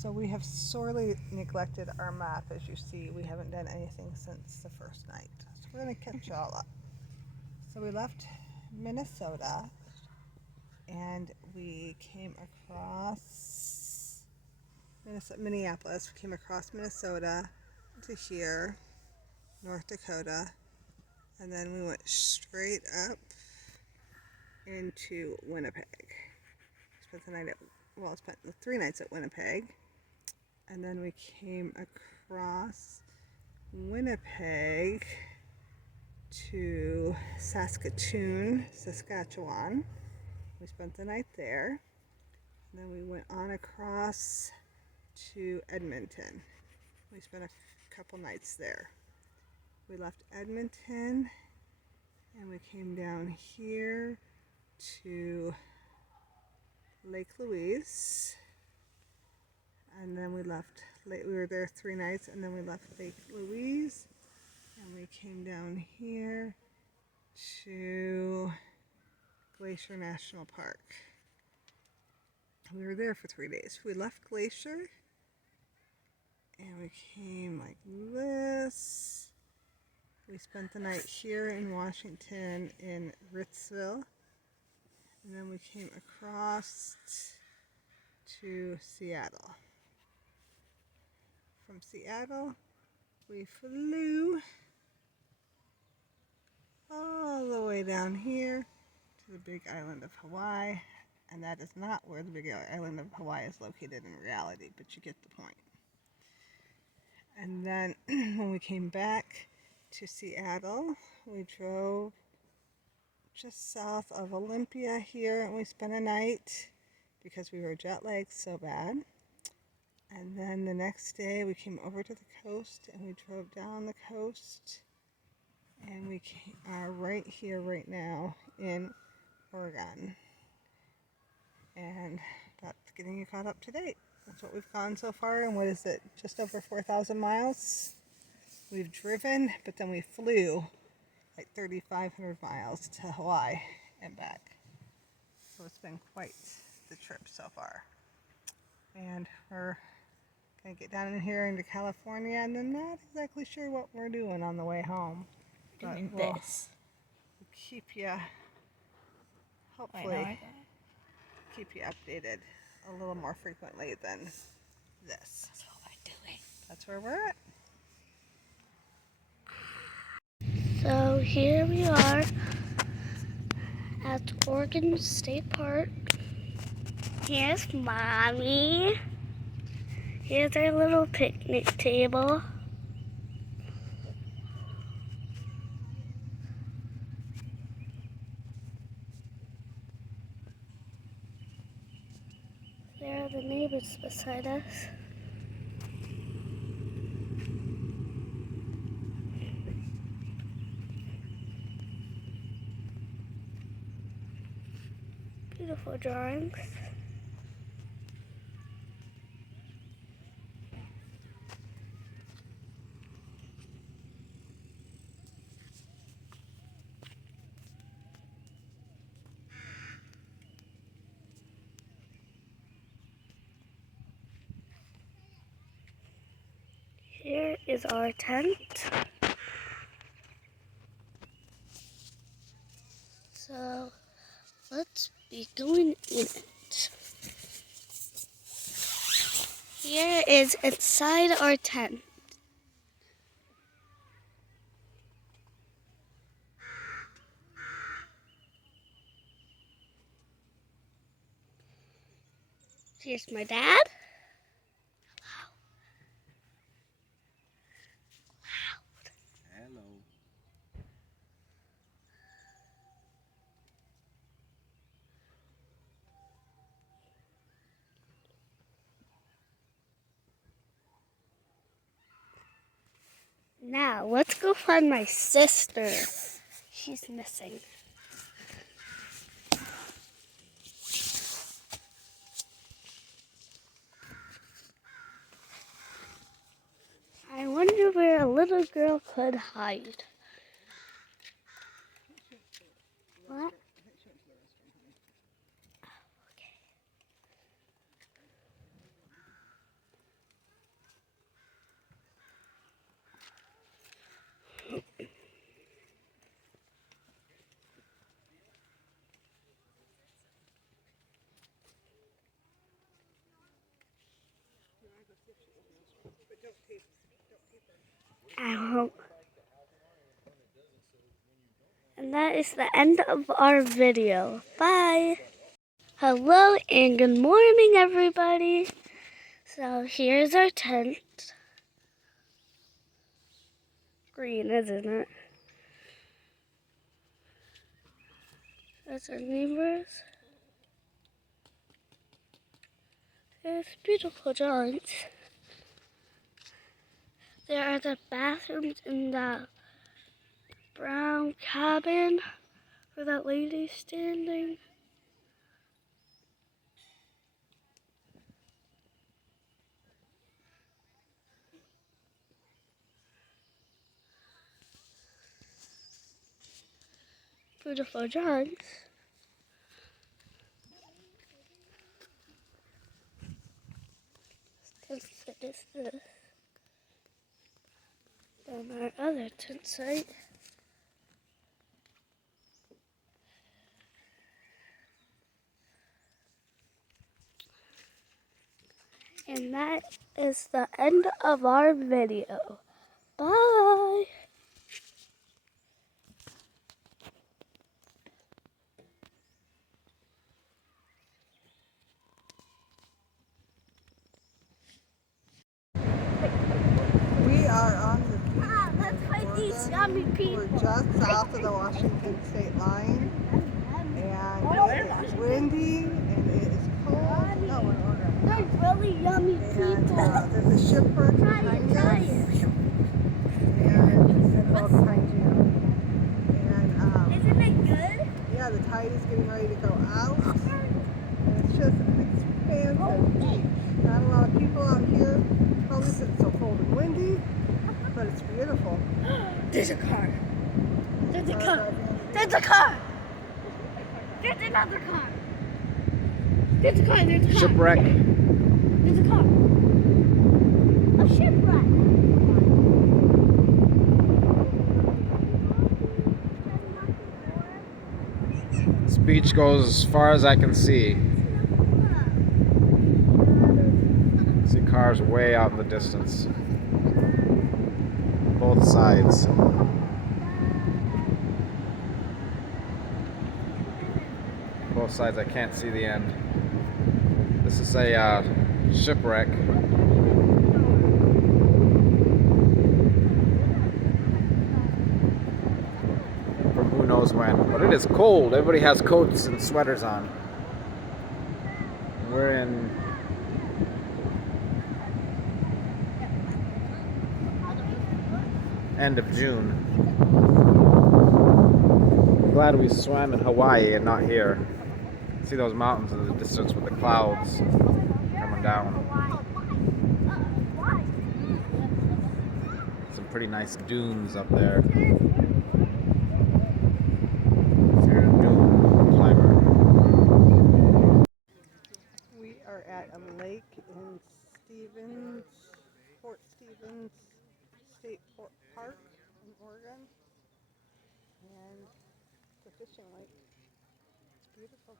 So we have sorely neglected our map. As you see, we haven't done anything since the first night. So we're going to catch you all up. So we left Minnesota and we came across Minneapolis. We came across Minnesota to here, North Dakota, and then we went straight up into Winnipeg. Spent the 3 nights at Winnipeg, and then we came across Winnipeg to Saskatoon, Saskatchewan. We spent the night there, and then we went on across to Edmonton. We spent a couple nights there. We left Edmonton and we came down here to Lake Louise, and then we were there 3 nights, and then we left Lake Louise and we came down here to Glacier National Park. We were there for 3 days. We left Glacier and we came like this. We spent the night here in Washington in Ritzville, and then we came across to Seattle. From Seattle, we flew all the way down here to the big island of Hawaii, and that is not where the big island of Hawaii is located in reality, but you get the point. And then when we came back to Seattle, we drove just south of Olympia here, and we spent a night because we were jet lagged so bad. And then the next day we came over to the coast and we drove down the coast, and we are right here right now in Oregon. And that's getting you caught up to date. That's what we've gone so far. And what is it? Just over 4,000 miles we've driven, but then we flew like 3,500 miles to Hawaii and back. So it's been quite the trip so far. And we're going to get down in here into California, and I'm not exactly sure what we're doing on the way home. But we'll keep you, hopefully, keep you updated a little more frequently than this. That's what we're doing. That's where we're at. So here we are at Oregon State Park. Here's Mommy. Here's our little picnic table. There are the neighbors beside us. Beautiful drawings. Here is our tent. So let's be going in it. Here is inside our tent. Here's my dad. Hello. Now, let's go find my sister. She's missing. I wonder where a little girl could hide. What? But don't tape her. I hope. And that is the end of our video. Bye. Hello and good morning, everybody. So here's our tent. Green, isn't it? That's our neighbors. There's beautiful drawings. There are the bathrooms in the brown cabin where that lady's standing. Beautiful drawings. Tent site is this. Then our other tent site. And that is the end of our video. Bye. We are on the beach. Let's find these yummy people. We're just south of the Washington state line. And it's windy and it is cold. No, we're in Oregon. There's really yummy people. And there's a shipwreck behind us. And all behind you. And Isn't it good? yeah, the tide is getting ready to go out. And it's just an expansive beach. Not a lot of people out here. Probably because it's so cold and windy. But it's beautiful. There's a car. There's a car. There's a car. There's another car. There's a car. There's a car. Shipwreck. There's a car. A shipwreck. This beach goes as far as I can see. See cars way out in the distance. Both sides. Both sides, I can't see the end. This is a shipwreck. From who knows when. But it is cold. Everybody has coats and sweaters on. We're in end of June. I'm glad we swam in Hawaii and not here. See those mountains in the distance with the clouds coming down. Some pretty nice dunes up there. If you're a dune climber. we are at a lake in Fort Stevens State Park in Oregon. And it's a fishing lake. It's beautiful.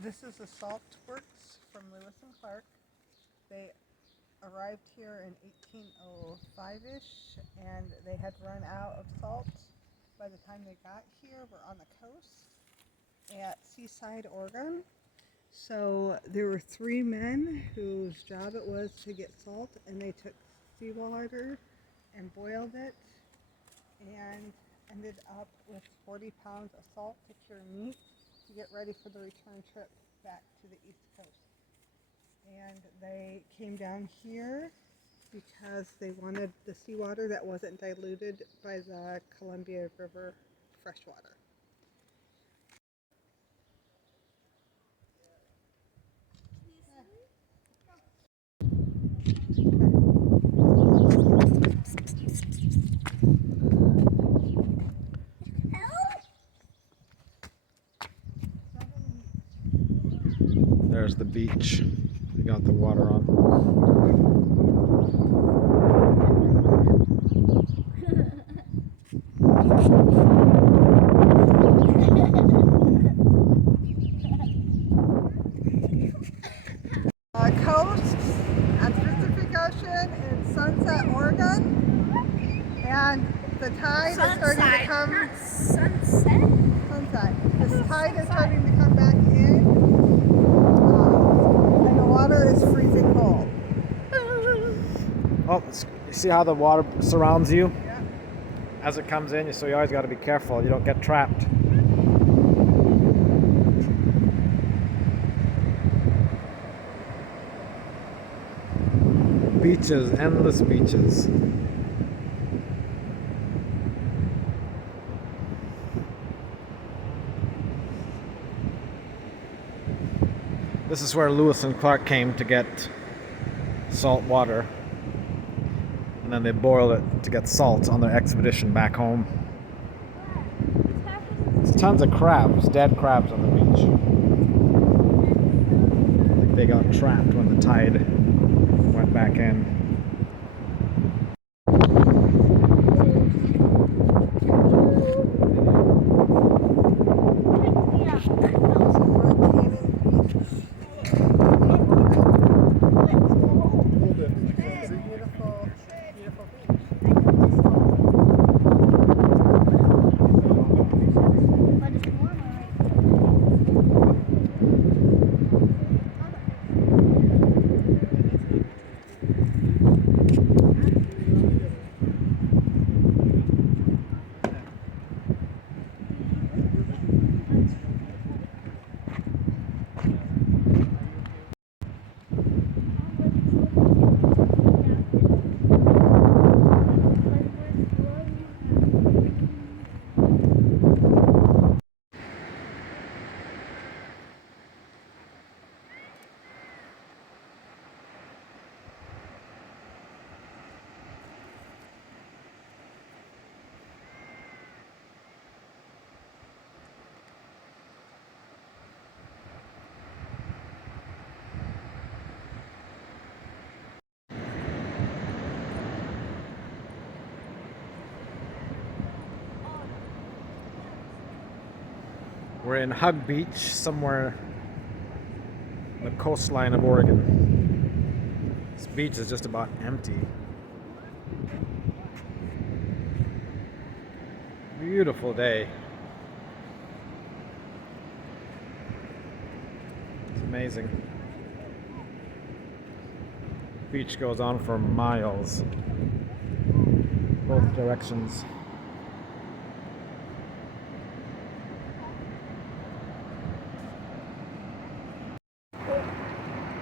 This is the Salt Works from Lewis and Clark. They arrived here in 1805-ish and they had run out of salt by the time they got here. We're on the coast at Seaside, Oregon. So there were 3 men whose job it was to get salt, and they took seawater and boiled it and ended up with 40 pounds of salt to cure meat to get ready for the return trip back to the East Coast. And they came down here because they wanted the seawater that wasn't diluted by the Columbia River freshwater. There's the beach. We got the water on. Coast at Pacific Ocean in Sunset, Oregon, and the tide is starting to come. Sunset. Sunset. This tide is starting to come back in, and the water is freezing cold. Oh, you see how the water surrounds you Yeah. as it comes in? So you always got to be careful you don't get trapped. Beaches, endless beaches. This is where Lewis and Clark came to get salt water. And then they boiled it to get salt on their expedition back home. There's tons of crabs, dead crabs on the beach. I think they got trapped when the tide went back in. We're in Hug Beach, somewhere on the coastline of Oregon. This beach is just about empty. Beautiful day. It's amazing. Beach goes on for miles, both directions.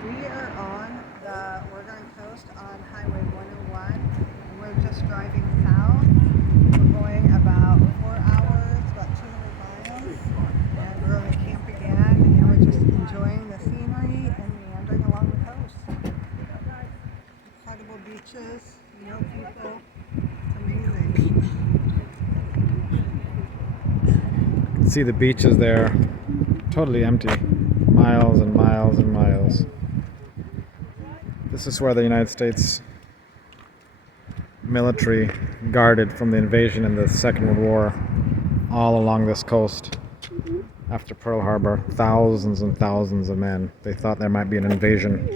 We are on the Oregon coast on Highway 101, and we're just driving south. We're going about 4 hours, about 200 miles, and we're going to camp again, and we're just enjoying the scenery and meandering along the coast. Incredible beaches, no people. It's amazing. See the beaches there, totally empty. Miles and miles and miles. This is where the United States military guarded from the invasion in the Second World War, all along this coast. After Pearl Harbor, thousands and thousands of men. They thought there might be an invasion.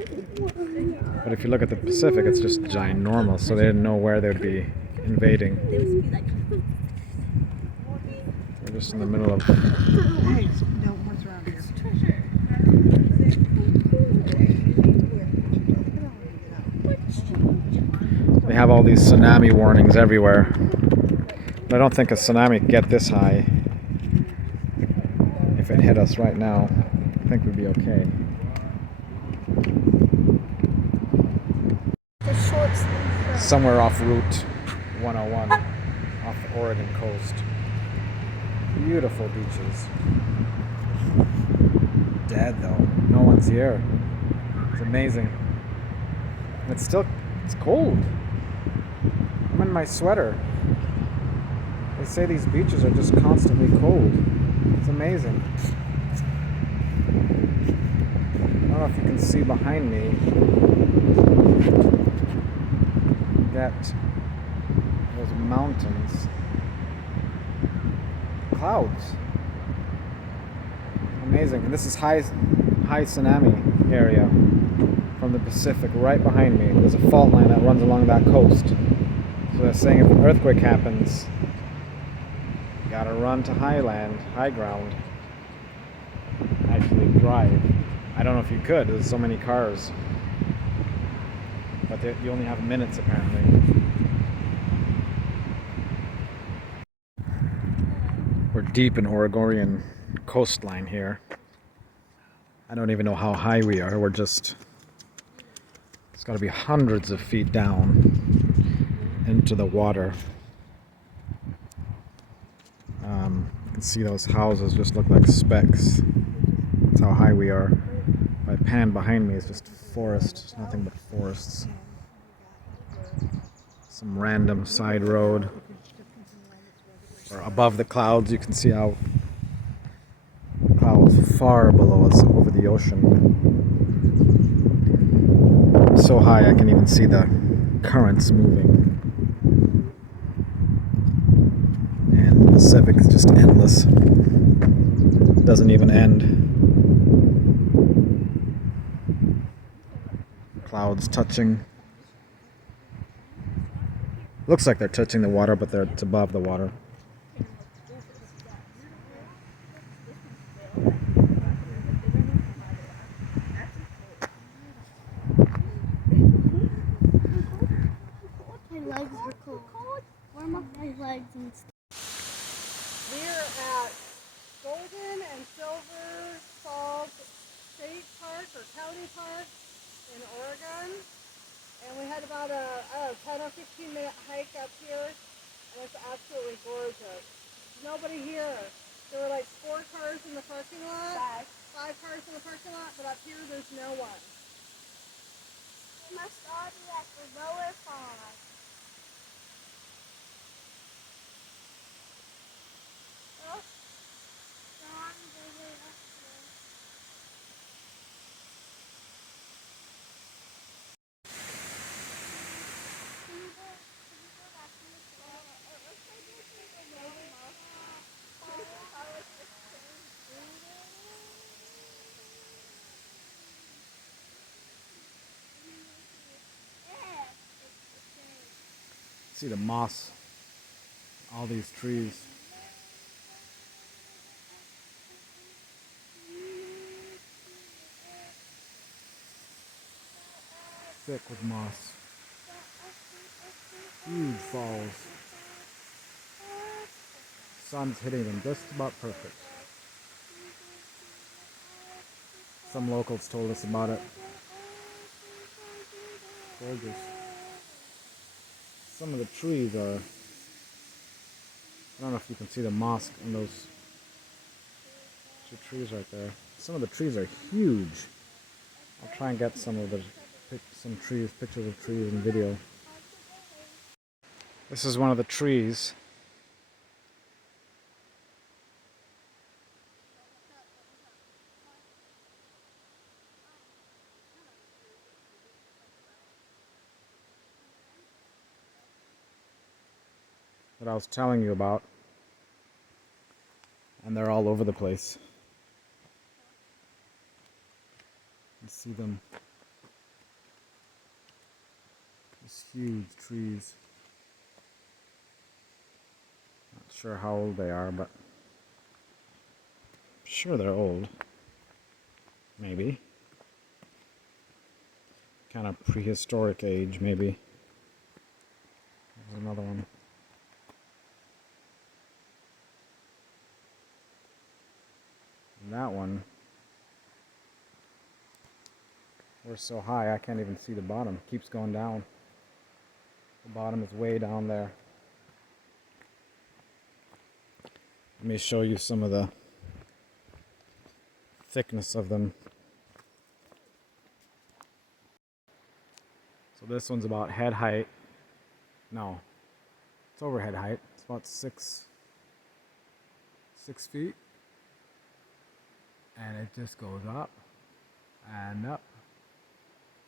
But if you look at the Pacific, it's just ginormous, so they didn't know where they would be invading. We're just in the middle of... Hey, no, what's around here? They have all these tsunami warnings everywhere. But I don't think a tsunami could get this high. If it hit us right now, I think we'd be okay. Somewhere off Route 101, off the Oregon coast. Beautiful beaches. Dead though. No one's here. It's amazing. And it's cold. I'm in my sweater. They say these beaches are just constantly cold. It's amazing. don't know if you can see behind me that those mountains, clouds. Amazing. And this is high tsunami area from the Pacific right behind me. There's a fault line that runs along that coast. So they're saying if an earthquake happens, you gotta run to high ground. Actually drive. I don't know if you could, there's so many cars. But you only have minutes apparently. We're deep in Oregonian coastline here. I don't even know how high we are. It's got to be hundreds of feet down into the water. You can see those houses just look like specks. That's how high we are. If I pan behind me, it's just forest. It's nothing but forests. Some random side road. Or above the clouds, you can see how clouds far below us over the ocean. So high I can even see the currents moving. And the Pacific is just endless. It doesn't even end. Clouds touching. Looks like they're touching the water, but it's above the water. My legs are cold. Warm up my legs and stuff. We're at Golden and Silver Falls State Park or County Park in Oregon. And we had about a 10 or 15 minute hike up here. And it's absolutely gorgeous. Nobody here. There were like 4 cars in the parking lot. 5 cars in the parking lot, but up here there's no one. We must all be at the lower falls. Oh, John, they up there. Can you go back to the floor? It looks like it's like a really See the moss, all these trees. Thick with moss. Huge falls. Sun's hitting them just about perfect. Some locals told us about it. Gorgeous. Some of the trees are, I don't know if you can see the moss in those 2 trees right there. Some of the trees are huge. I'll try and get some pictures of trees and video. This is one of the trees. That I was telling you about. And they're all over the place. You see them. These huge trees. Not sure how old they are, but I'm sure they're old. Maybe. Kind of prehistoric age, maybe. There's another one. And that one, we're so high I can't even see the bottom. It keeps going down. The bottom is way down there. Let me show you some of the thickness of them. So this one's about head height. No, it's over head height. It's about 6 feet. And it just goes up and up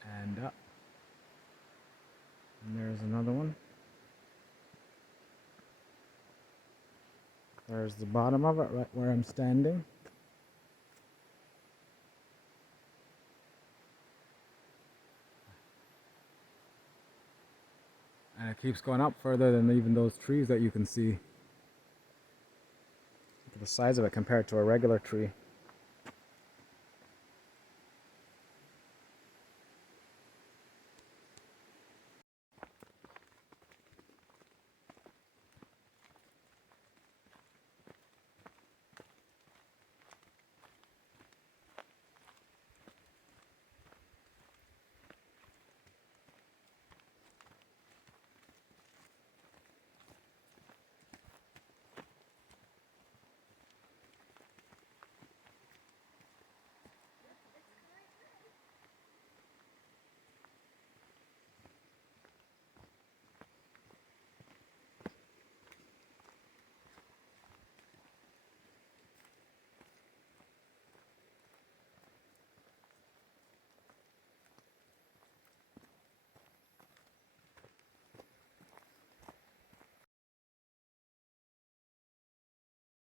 and up. And there's another one. There's the bottom of it, right where I'm standing. And it keeps going up further than even those trees that you can see. Look at the size of it compared to a regular tree.